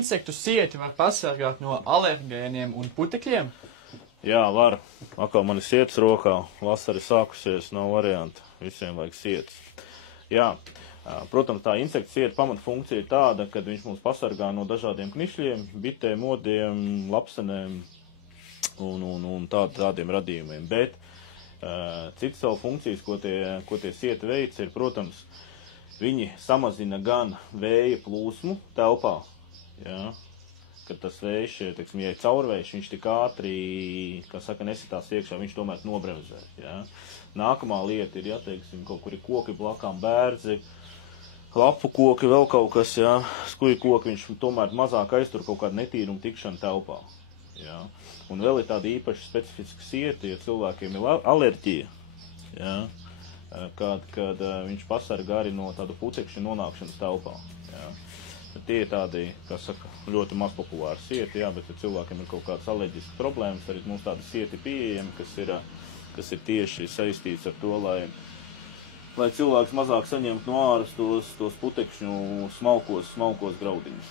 Insektu sieti var pasargāt no alergēniem un putekļiem? Jā, var. Atkal man ir sietas rokā, vasara sākusies, nav varianta. Visiem vajag sietas. Jā, protams, tā insektu sieta pamatfunkcija ir tāda, ka viņš mūs pasargā no dažādiem knišļiem, bitēm, modiem, lapsenēm un tādiem radījumiem. Bet citas savu funkcijas, ko tie sieti veic, ir, protams, viņi samazina gan vēja plūsmu telpā, jā, kad tas vējš, teiksim, ja ir caurvējš, viņš tik ātri, kā saka, nesitās iekšā, viņš tomēr nobremzē, jā. Nākamā lieta ir, ja, teiksim, kaut kur ir koki blakām, bērzi, lapu koki, vēl kaut kas, jā, skuju koki, viņš tomēr mazāk aiztur kaut kādu netīrumu tikšanu telpā, jā. Un vēl ir tāda īpaši specifiska sieta, ja cilvēkiem ir alerģija, jā, kad viņš pasargā arī no tādu putekšņu nonākšanas telpā, jā. Tie ir tādi, kā saka, ļoti maz populāri sieti, jā, bet ja cilvēkiem ir kaut kādas alerģiskas problēmas, arī mums tādi sieti pieejami, kas ir tieši saistīts ar to, lai cilvēks mazāk saņemtu no āras tos putekšņu smalkos graudiņus.